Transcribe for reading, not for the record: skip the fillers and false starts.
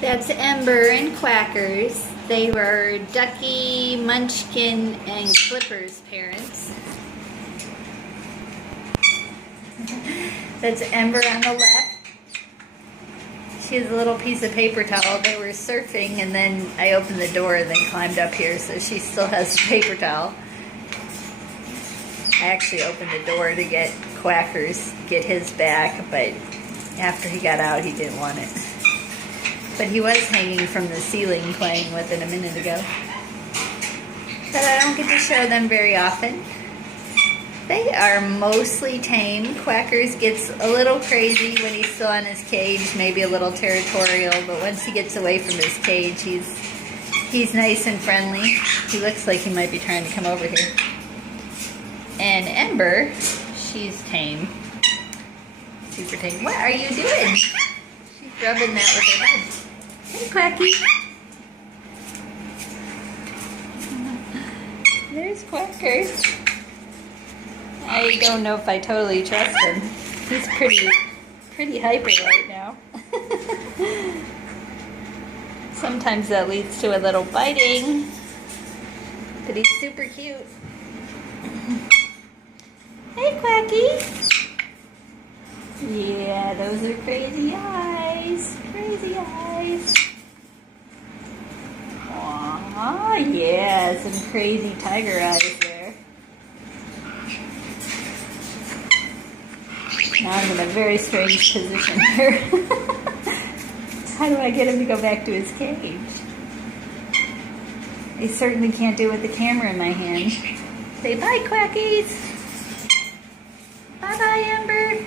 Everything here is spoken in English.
That's Ember and Quackers. They were Ducky, Munchkin, and Clipper's parents. That's Ember on the left. She has a little piece of paper towel. They were surfing, and then I opened the door and then climbed up here, so she still has the paper towel. I actually opened the door to get Quackers, get his back, but after he got out, he didn't want it. But he was hanging from the ceiling playing with it a minute ago. But I don't get to show them very often. They are mostly tame. Quackers gets a little crazy when he's still on his cage, maybe a little territorial, but once he gets away from his cage, he's nice and friendly. He looks like he might be trying to come over here. And Ember, she's tame. Super tame. What are you doing? She's rubbing that with her head. Hey, Quacky. There's Quackers. I don't know if I totally trust him. He's pretty hyper right now. Sometimes that leads to a little biting. But he's super cute. Hey, Quacky. Yeah, those are crazy eyes. Crazy eyes. Aw, yeah, some crazy tiger eyes there. Now I'm in a very strange position here. How do I get him to go back to his cage? I certainly can't do it with the camera in my hand. Say bye, Quackies. Bye-bye, Ember.